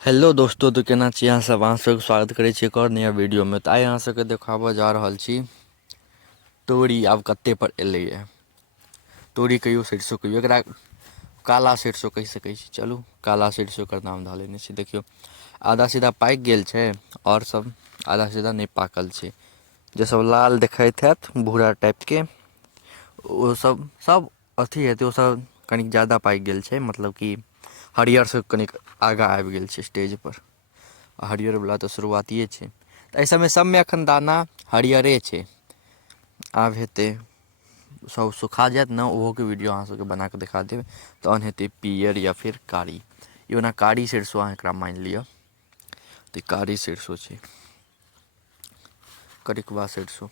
Hello दोस्तों, तो केना छी अहाँ सब। अहाँ सबके स्वागत करै छी एक और नया वीडियो में। तो आइ अहाँ सबके देखाबऽ जा रहल छी तोरी आब कते पर एलैए। तोरी कहियो सरिसो कहियो, एकरा काला सरिसो कहि सकै छी। चलू काला सरिसो एकर नाम धऽ लेने छी। देखियौ आधा सीधा पाकि गेल छै और सब आधा सीधा नहि पाकल छै। जे सब लाल देखैत हैत भूरा टाइपके, ओ सब अथी हेतै, ओ सब कनिक ज़्यादा पाकि गेल छै। मतलब कि हरियर से कनिक आगाँ आबि गेल छै स्टेज पर। हरियरवला तऽ शुरुआतिए छै, तऽ एहि सबमे एखन दाना हरियरे छै। आब हेतै सब सुखा जायत ने, ओहोके वीडियो अहाँ सबके बना कऽ देखा देब। तहन हेतै पियर या फिर कारी। ई ओना कारी सरिसो अहाँ एकरा मानि लिअ, तऽ कारी सरिसो छै, करिकबा सरिसो।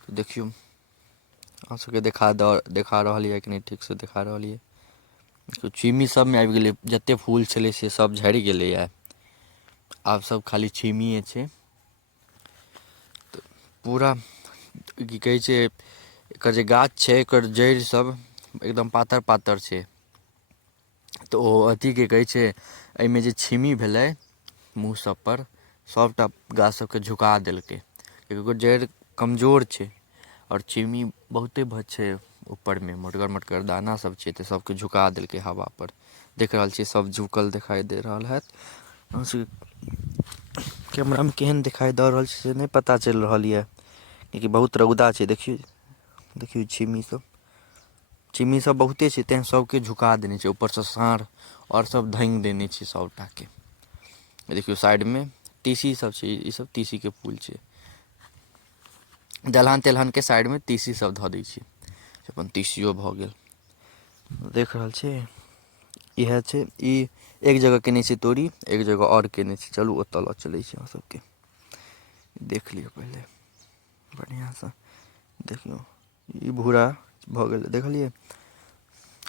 तऽ देखियौ अहाँ सबके देखा रहल यऽ कि नहि, ठीकसँ देखा रहल यऽ। छिम्मी सबमे आबि गेलै, जतेक फूल छलै से सब झड़ि गेलैए। आब सब खाली छिम्मिए छै। तऽ पूरा की कहै छै, एकर जे गाछ छै एकर जड़ि सब एकदम पातर पातर छै। तऽ ओ अथी की कहै छै, एहिमे जे छिम्मी भेलै मुँह सबपर, सबटा गाछ सबके झुका देलकै। एकर जड़ि कमजोर छै और छिम्मी बहुते छै ऊपरमे, मोटगर मोटगर दाना सब छै, तऽ सबके झुका देलकै हवा पर। देख रहल छियै सब झुकल देखाई दे रहल हैत अहाँ सबके। कैमरामे केहन देखाइ दऽ रहल छै से नहि पता चलि रहल यऽ, किएकि बहुत रौदा छै। देखियौ छिम्मी सब बहुते छै, तेँ सबके झुका देने छै ऊपरसँ साँढ़ और सब धाङ्गि देने छै सबटाके। देखियौ साइडमे तीसी सब छै, ई सब तीसीके फूल छै। दलहन तेलहनके साइडमे तीसी सब धऽ दै छियै, अपन तीसियो भऽ गेल। देख रहल छी इएह छै। ई एक जगह केने छै तोरी, एक जगह और केने छै। चलू ओतऽ लऽ चलै छी अहाँ सबके, देख लिअ पहिले बढ़िआँसँ। देखियौ ई भूरा भऽ गेलै, देखलियै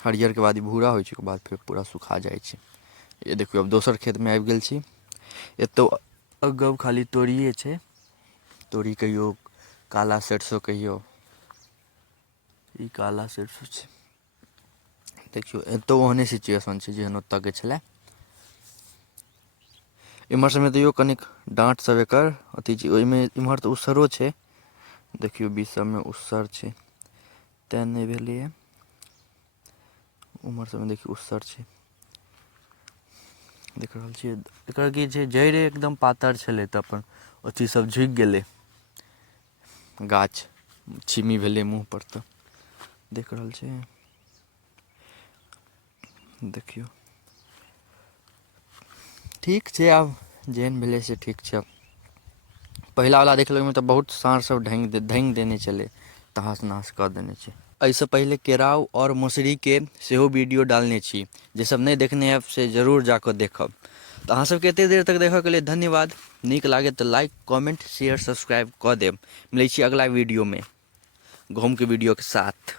हरियरके बाद ई भूरा होइ छै, ओकर बाद फेर पूरा सुखा जाइ छै। ये देखियौ आब दोसर खेतमे आबि गेल छी। एतौ अगब खाली तोरिए छै। तोरी कहियो, काला सरिसो कहियो, ई काला सरिसो छै। देखियौ एतौ ओहने सिचुएशन छै जेहन ओतऽके छलै। एम्हर सबमे तैयो कनिक डाँट सब एकर अथी छै, ओहिमे एम्हर तऽ उसरो छै। देखियौ बीच सबमे उसर छै, तेँ नहि भेलैए। ओम्हर सबमे देखियौ उसर छै, देख रहल छियै। एकर की छै, जड़ि एकदम पातर छलै तऽ अपन अथी सब झुकि गेलै। गाछ छिम्मी भेलै मुँहपर तऽ देख रहल छियै। देखियौ ठीक छै, आब जेहन भेलै से ठीक छै। पहिलावला देखलहुँ ओहिमे तऽ बहुत साँढ़ सब धाङ्गि देने छलै, तहस नहस कऽ देने छै। एहिसँ पहिले केराउ और मौसरीके सेहो वीडियो डालने छी, जे सब नहि देखने हैब से जरूर जा कऽ देखब। तऽ अहाँ सबके एतेक देर तक देखऽके लेल धन्यवाद। नीक लागत तऽ लाइक कमेंट शेयर सब्सक्राइब कऽ देब। मिलै छी अगिला वीडियोमे गहूमके वीडियोके साथ।